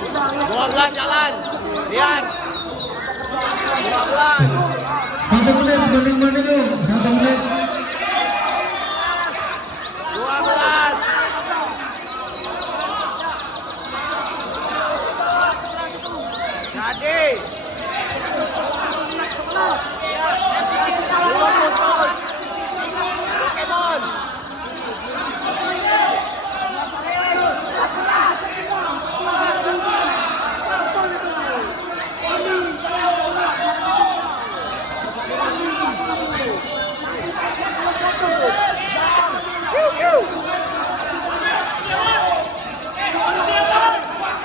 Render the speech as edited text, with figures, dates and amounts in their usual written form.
jalan. 12 jalan. Lihat. 12. 1 menit banding-banding yuk. 1 menit.